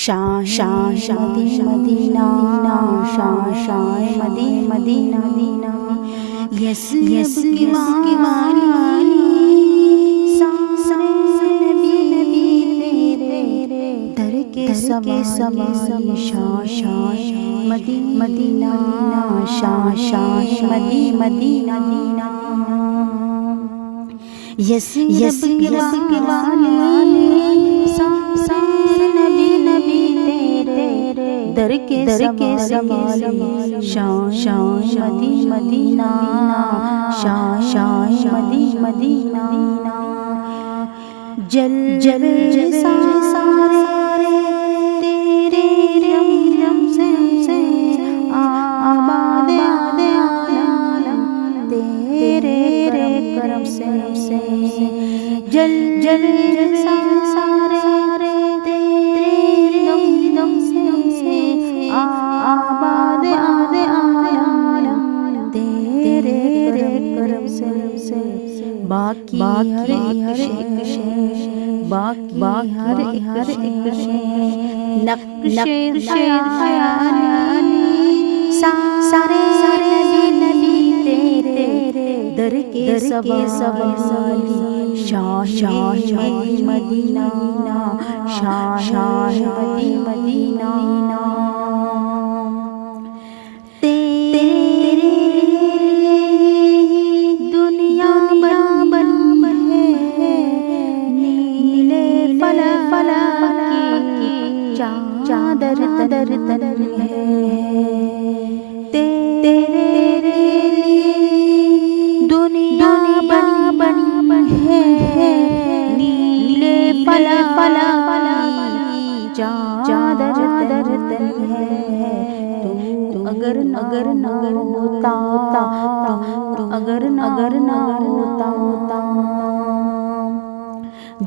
شاہ شاہ مدینہ شاہ مدینہ یس کی والی سارے نبی تیرے در کے سوالی شاہ مدینہ شاہ مدینہ یس کی والی سارے نبی تیرے در کے سوالی شاہ مدینہ شاہ مدینہ جل سارے تیرے رم سے آباد عالم تیرے کرم سے جل سارے تیرے دم سے آباد عالم تیرے کرم سے باقی ہر ایک شے باقی ہر ایک شے نقش خیالی سارے نبی تیرے در کے سوالی شاہ مدینہ شاہ مدینہ چادر تن ہے تیرے دنیا بنی ہے نیلے فلا چادر تن ہے تو اگر نہ ہوتا اگر نہ ہوتا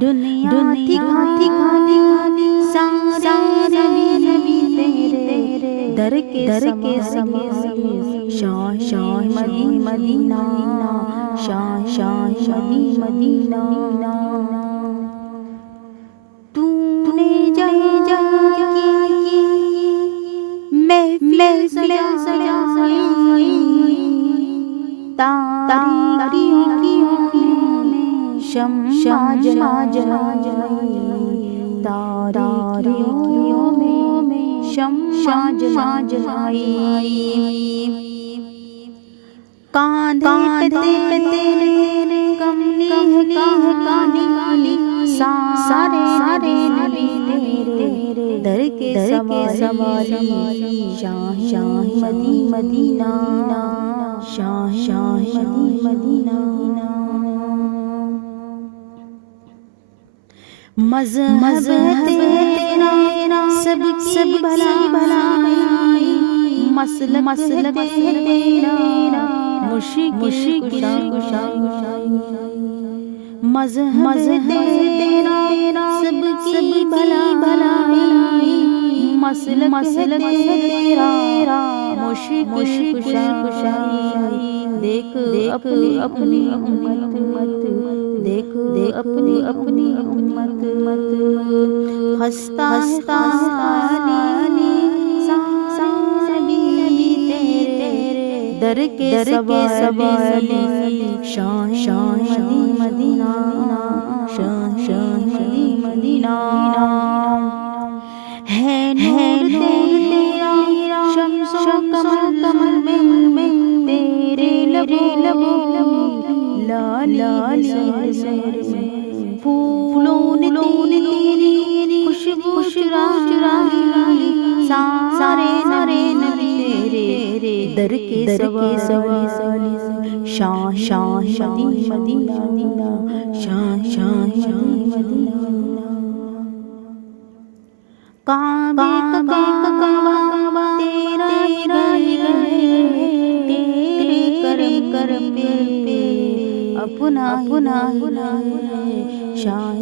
دنیا تھی خالی سارے نبی تیرے در کے سوالی شاہ مدینہ شاہ مدینہ تو نے جا کی محفل سجائی تاریکیوں میں شمع جلائی تاریکیوں میں شمع جلائی کاندھے پہ تیرے کملی کہانی سارے نبی تیرے در کے سوالی شاہ مدینہ شاہ مدینہ مذہب تیرا سب بھلائی مسلک تیرا مشکل کشائی مذہب تیرا سب بھلائی مسلک تیرا مشکل کشائی دیکھ اپنی امت دیکھ اپنی امت خستہ حالی نبی تیرے در کے سوالی شاہ مدینہ مدینہ ہے نور تیرا شمس و قمر میں تیرے لبوں لالی سے پھولوں نے تیری خوشبو چرائی سارے نبی تیرے در کے سوالی شاہ مدینہ شاہ مدینہ کعبہ تیرا تیرے کرم پہ اپنا شاہ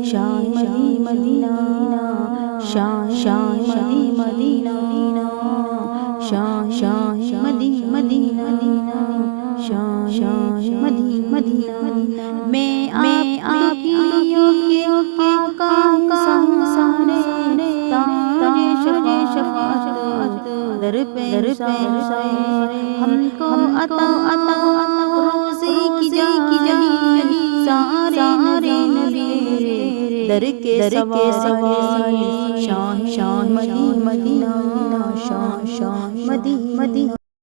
مدینہ شاہ مدینہ شاہ مدینہ میں آپ کی آقا سارے تاج در پہ ہم کو عطا روزے کی جانی سارے نبی در کے سواری شاہ مدینہ شاہ مدینہ